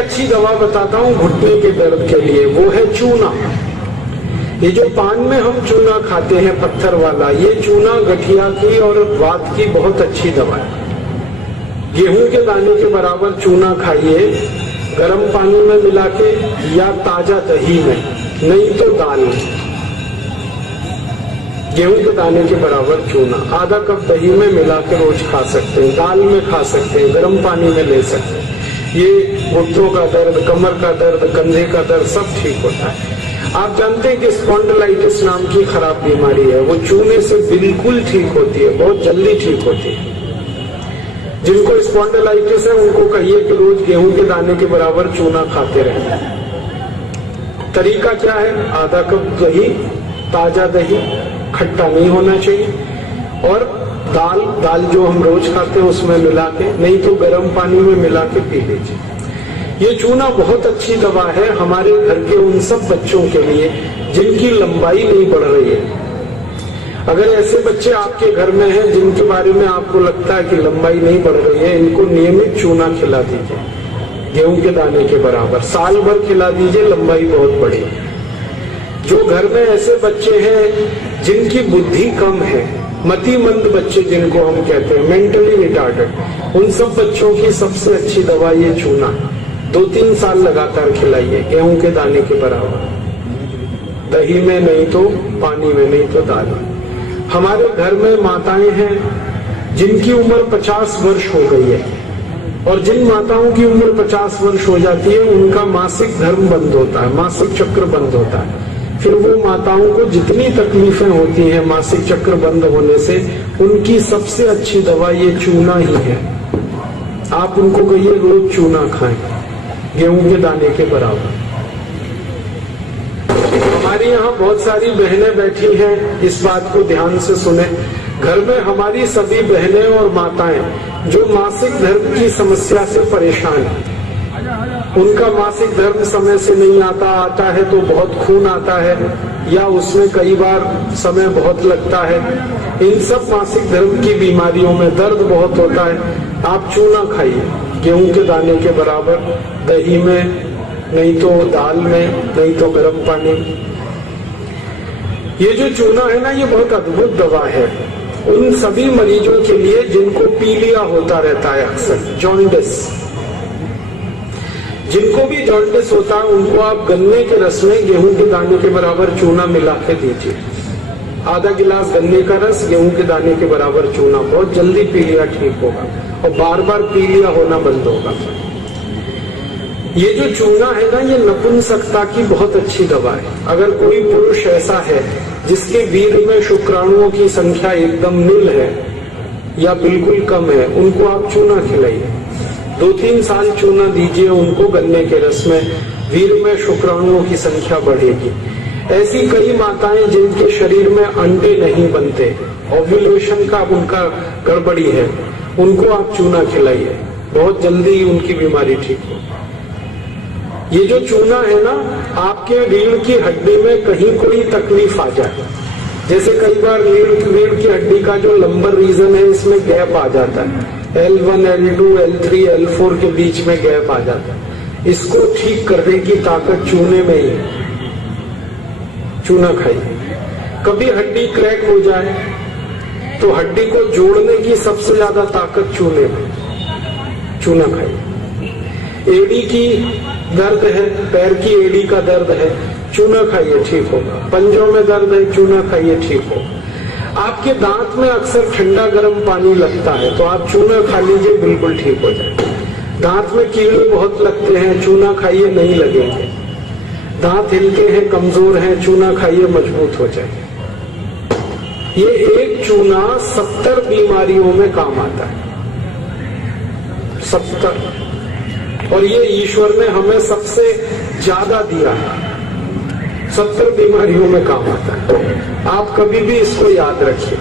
अच्छी दवा बताता हूँ घुटने के दर्द के लिए, वो है चूना। ये जो पान में हम चूना खाते हैं पत्थर वाला, ये चूना गठिया की और वात की बहुत अच्छी दवा है। गेहूं के दाने के बराबर चूना खाइए, गर्म पानी में मिला के या ताजा दही में, नहीं तो दाल में। गेहूं के दाने के बराबर चूना आधा कप दही में मिला के रोज खा सकते हैं, दाल में खा सकते हैं, गर्म पानी में ले सकते हैं। ये घुटनों का दर्द, कमर का दर्द, कंधे का दर्द सब ठीक होता है। आप जानते हैं कि स्पॉन्डिलाइटिस नाम की खराब बीमारी है, वो चूने से बिल्कुल ठीक होती है, बहुत जल्दी ठीक होती है। जिनको स्पॉन्डिलाइटिस है उनको कहिए कि रोज गेहूं के दाने के बराबर चूना खाते रहें। तरीका क्या है? आधा कप दही, ताजा दही, खट्टा नहीं होना चाहिए, और दाल जो हम रोज खाते हैं उसमें मिला के, नहीं तो गर्म पानी में मिला के पी लीजिए। ये चूना बहुत अच्छी दवा है हमारे घर के उन सब बच्चों के लिए जिनकी लंबाई नहीं बढ़ रही है। अगर ऐसे बच्चे आपके घर में हैं जिनके बारे में आपको लगता है कि लंबाई नहीं बढ़ रही है, इनको नियमित चूना खिला दीजिए, गेहूं के दाने के बराबर, साल भर खिला दीजिए, लंबाई बहुत बढ़ी। जो घर में ऐसे बच्चे हैं जिनकी बुद्धि कम है, मतिमंद बच्चे जिनको हम कहते हैं, मेंटली रिटार्डेड, उन सब बच्चों की सबसे अच्छी दवा ये चूना। 2-3 साल लगातार खिलाइए, गेहूं के दाने के बराबर, दही में नहीं तो पानी में, नहीं तो दाल में। हमारे घर में माताएं हैं जिनकी उम्र 50 वर्ष हो गई है, और जिन माताओं की उम्र 50 वर्ष हो जाती है उनका मासिक धर्म बंद होता है, मासिक चक्र बंद होता है। फिर वो माताओं को जितनी तकलीफें होती हैं मासिक चक्र बंद होने से, उनकी सबसे अच्छी दवा ये चूना ही है। आप उनको कहिए रोज चूना खाएं, गेहूं के दाने के बराबर। हमारी यहाँ बहुत सारी बहनें बैठी हैं, इस बात को ध्यान से सुने। घर में हमारी सभी बहनें और माताएं जो मासिक धर्म की समस्या से परेशान हैं, उनका मासिक धर्म समय से नहीं आता है तो बहुत खून आता है, या उसमें कई बार समय बहुत लगता है। इन सब मासिक धर्म की बीमारियों में दर्द बहुत होता है। आप चूना खाइए, गेहूं के दाने के बराबर, दही में, नहीं तो दाल में, नहीं तो गर्म पानी। ये जो चूना है ना, ये बहुत अद्भुत दवा है उन सभी मरीजों के लिए जिनको पीलिया होता रहता है, अक्सर जॉन्डिस। जिनको भी जॉन्डिस होता है उनको आप गन्ने के रस में गेहूं के दाने के बराबर चूना मिला के दीजिए। आधा गिलास गन्ने का रस, गेहूं के दाने के बराबर चूना, बहुत जल्दी पीलिया ठीक होगा और बार बार पीलिया होना बंद होगा। ये जो चूना है ना, ये नपुंसकता की बहुत अच्छी दवा है। अगर कोई पुरुष ऐसा है जिसके वीर्य में शुक्राणुओं की संख्या एकदम नील है या बिल्कुल कम है, उनको आप चूना खिलाइए। 2-3 साल चूना दीजिए उनको गन्ने के रस में, वीर्य में शुक्राणुओं की संख्या बढ़ेगी। ऐसी कई माताएं जिनके शरीर में अंडे नहीं बनते, ओव्यूलेशन का उनका गड़बड़ी है, उनको आप चूना खिलाइए, बहुत जल्दी उनकी बीमारी ठीक हो। ये जो चूना है ना, आपके रीढ़ की हड्डी में कहीं कोई तकलीफ आ जाए, जैसे कई बार रीढ़ की हड्डी का जो लंबर रीजन है इसमें गैप आ जाता है, L1, L2, L3, L4 के बीच में गैप आ जाता है, इसको ठीक करने की ताकत चूने में ही है। चूना खाइए। कभी हड्डी क्रैक हो जाए तो हड्डी को जोड़ने की सबसे ज्यादा ताकत चूने में, चूना खाइए। एड़ी की दर्द है, पैर की एड़ी का दर्द है, चूना खाइए, ठीक होगा। पंजों में दर्द है, चूना खाइए, ठीक होगा। आपके दांत में अक्सर ठंडा गर्म पानी लगता है तो आप चूना खा लीजिए, बिल्कुल ठीक हो जाए। दांत में कीड़े बहुत लगते हैं, चूना खाइए, नहीं लगेंगे। दांत हिलके हैं, कमजोर हैं, चूना खाइए, मजबूत हो जाए। ये एक चूना 70 बीमारियों में काम आता है, 70। और ये ईश्वर ने हमें सबसे ज्यादा दिया है, 70 बीमारियों में काम आता है। आप कभी भी इसको याद रखिए।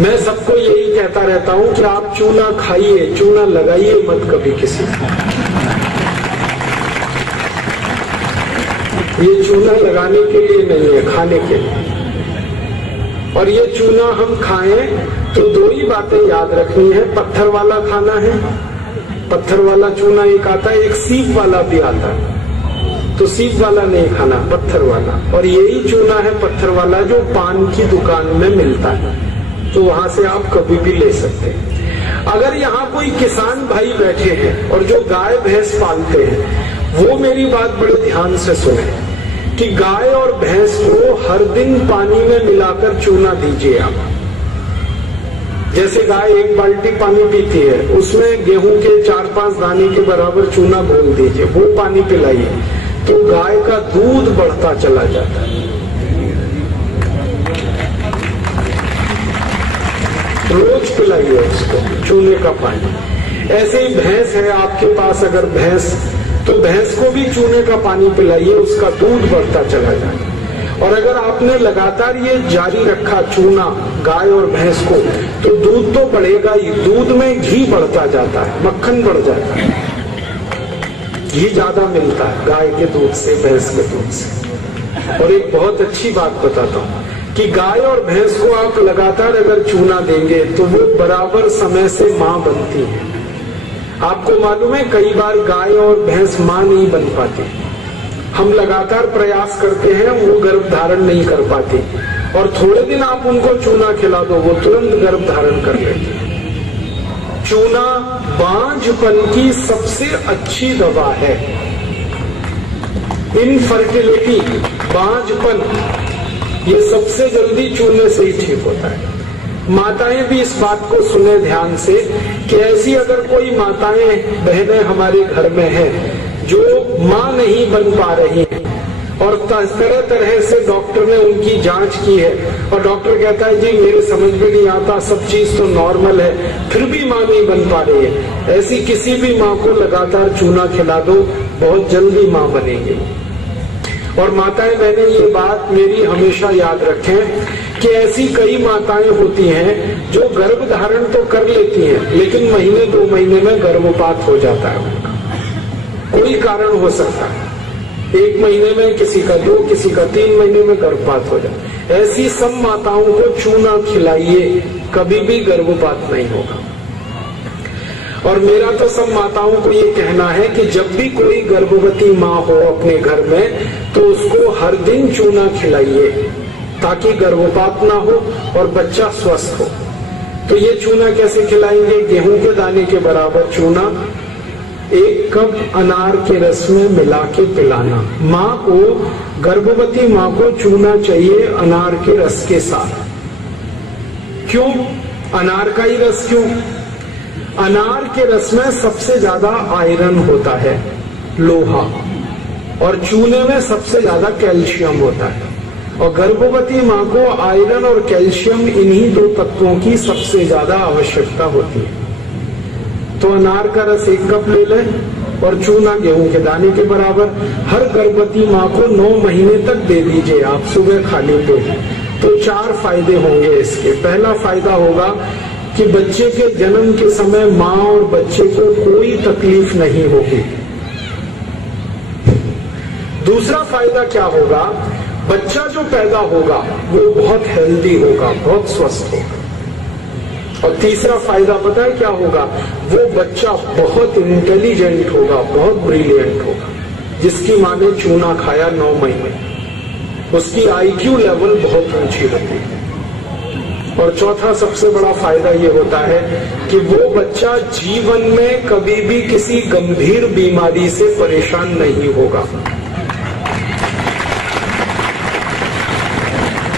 मैं सबको यही कहता रहता हूं कि आप चूना खाइए, चूना लगाइए मत कभी किसी को। ये चूना लगाने के लिए नहीं है, खाने के लिए। और ये चूना हम खाएं तो 2 ही बातें याद रखनी है, पत्थर वाला खाना है पत्थर वाला चूना एक आता है, एक सीप वाला भी आता है। तो सीप वाला नहीं खाना, पत्थर वाला। और यही चूना है पत्थर वाला जो पान की दुकान में मिलता है, तो वहां से आप कभी भी ले सकते हैं। अगर यहाँ कोई किसान भाई बैठे हैं और जो गाय भैंस पालते हैं, वो मेरी बात बड़े ध्यान से सुने कि गाय और भैंस को हर दिन पानी में मिलाकर चूना दीजिए आप। जैसे गाय 1 बाल्टी पानी पीती है, उसमें गेहूं के 4-5 दाने के बराबर चूना घोल दीजिए, वो पानी पिलाइए, तो गाय का दूध बढ़ता चला जाता है। रोज पिलाइए उसको चूने का पानी। ऐसे ही भैंस है आपके पास, अगर भैंस, तो भैंस को भी चूने का पानी पिलाइए, उसका दूध बढ़ता चला जाए। और अगर आपने लगातार ये जारी रखा चूना गाय और भैंस को, तो दूध तो बढ़ेगा ही, दूध में घी बढ़ता जाता है, मक्खन बढ़ जाता है, घी ज्यादा मिलता है गाय के दूध से, भैंस के दूध से। और एक बहुत अच्छी बात बताता हूँ कि गाय और भैंस को आप लगातार अगर चूना देंगे तो वो बराबर समय से मां बनती है। आपको मालूम है कई बार गाय और भैंस मां नहीं बन पाती, हम लगातार प्रयास करते हैं, वो गर्भ धारण नहीं कर पाती, और थोड़े दिन आप उनको चूना खिला दो, वो तुरंत गर्भ धारण कर लेती है। चूना बांझपन की सबसे अच्छी दवा है। इनफर्टिलिटी, बांझपन, ये सबसे जल्दी चूने से ही ठीक होता है। माताएं भी इस बात को सुने ध्यान से कि ऐसी अगर कोई माताएं बहनें हमारे घर में हैं जो मां नहीं बन पा रही हैं, और तरह तरह से डॉक्टर ने उनकी जांच की है, और डॉक्टर कहता है जी मेरे समझ में नहीं आता, सब चीज तो नॉर्मल है, फिर भी मां नहीं बन पा रही है, ऐसी किसी भी मां को लगातार चूना खिला दो, बहुत जल्दी मां बनेगी। और माताएं बहनें ये बात मेरी हमेशा याद रखें कि ऐसी कई माताएं होती हैं जो गर्भ धारण तो कर लेती हैं, लेकिन महीने 2 महीने में गर्भपात हो जाता है उनका, कोई कारण हो सकता है, 1 महीने में, किसी का 2, किसी का 3 महीने में गर्भपात हो जाए। ऐसी सब माताओं को चूना खिलाइए, कभी भी गर्भपात नहीं होगा। और मेरा तो सब माताओं को ये कहना है कि जब भी कोई गर्भवती माँ हो अपने घर में, तो उसको हर दिन चूना खिलाइए ताकि गर्भपात ना हो और बच्चा स्वस्थ हो। तो ये चूना कैसे खिलाएंगे? गेहूं के दाने के बराबर चूना 1 कप अनार के रस में मिला के पिलाना। माँ को, गर्भवती माँ को चूना चाहिए अनार के रस के साथ। क्यों अनार का ही रस? क्यों? अनार के रस में सबसे ज्यादा आयरन होता है, लोहा, और चूने में सबसे ज्यादा कैल्शियम होता है। और गर्भवती माँ को आयरन और कैल्शियम, इन्हीं 2 तत्वों की सबसे ज्यादा आवश्यकता होती है। तो अनार का रस 1 कप ले लें और चूना गेहूं के दाने के बराबर हर गर्भवती माँ को 9 महीने तक दे दीजिए आप, सुबह खाली पेट। तो 4 फायदे होंगे इसके। पहला फायदा होगा कि बच्चे के जन्म के समय माँ और बच्चे को कोई तकलीफ नहीं होगी। दूसरा फायदा क्या होगा? बच्चा जो पैदा होगा वो बहुत हेल्दी होगा, बहुत स्वस्थ होगा। और तीसरा फायदा पता है क्या होगा? वो बच्चा बहुत इंटेलिजेंट होगा, बहुत ब्रिलियंट होगा। जिसकी माँ ने चूना खाया 9 महीने, उसकी IQ लेवल बहुत ऊंची रहती है। और चौथा सबसे बड़ा फायदा ये होता है कि वो बच्चा जीवन में कभी भी किसी गंभीर बीमारी से परेशान नहीं होगा।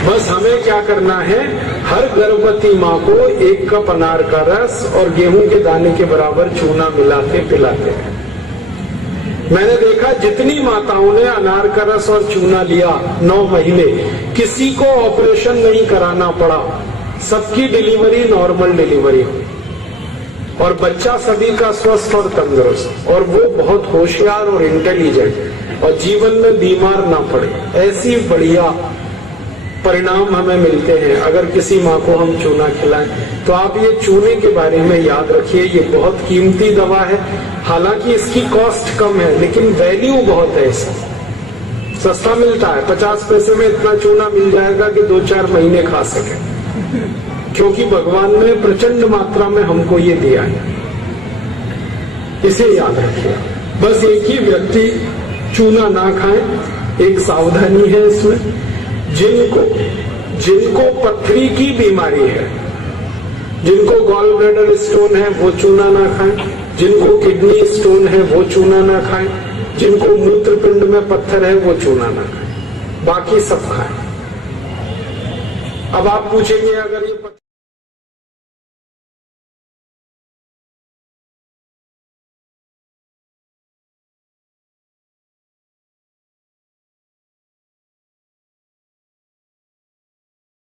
बस हमें क्या करना है? हर गर्भवती माँ को 1 कप अनार का रस और गेहूं के दाने के बराबर चूना मिला के पिलाते हैं। मैंने देखा जितनी माताओं ने अनार का रस और चूना लिया 9 महीने, किसी को ऑपरेशन नहीं कराना पड़ा, सबकी डिलीवरी नॉर्मल डिलीवरी हुई, और बच्चा सभी का स्वस्थ और तंदुरुस्त, और वो बहुत होशियार और इंटेलिजेंट, और जीवन में बीमार ना पड़े। ऐसी बढ़िया परिणाम हमें मिलते हैं अगर किसी माँ को हम चूना खिलाएं। तो आप ये चूने के बारे में याद रखिए, ये बहुत कीमती दवा है। हालांकि इसकी कॉस्ट कम है, लेकिन वैल्यू बहुत है इसकी। सस्ता मिलता है, 50 पैसे में इतना चूना मिल जाएगा कि 2-4 महीने खा सके, क्योंकि भगवान ने प्रचंड मात्रा में हमको ये दिया है। इसे याद रखिए। बस एक ही व्यक्ति चूना ना खाए, एक सावधानी है इसमें। जिनको पथरी की बीमारी है, जिनको गॉल ब्लैडर स्टोन है, वो चूना ना खाएं। जिनको किडनी स्टोन है वो चूना ना खाएं। जिनको मूत्रपिंड में पत्थर है वो चूना ना खाएं, बाकी सब खाएं। अब आप पूछेंगे अगर ये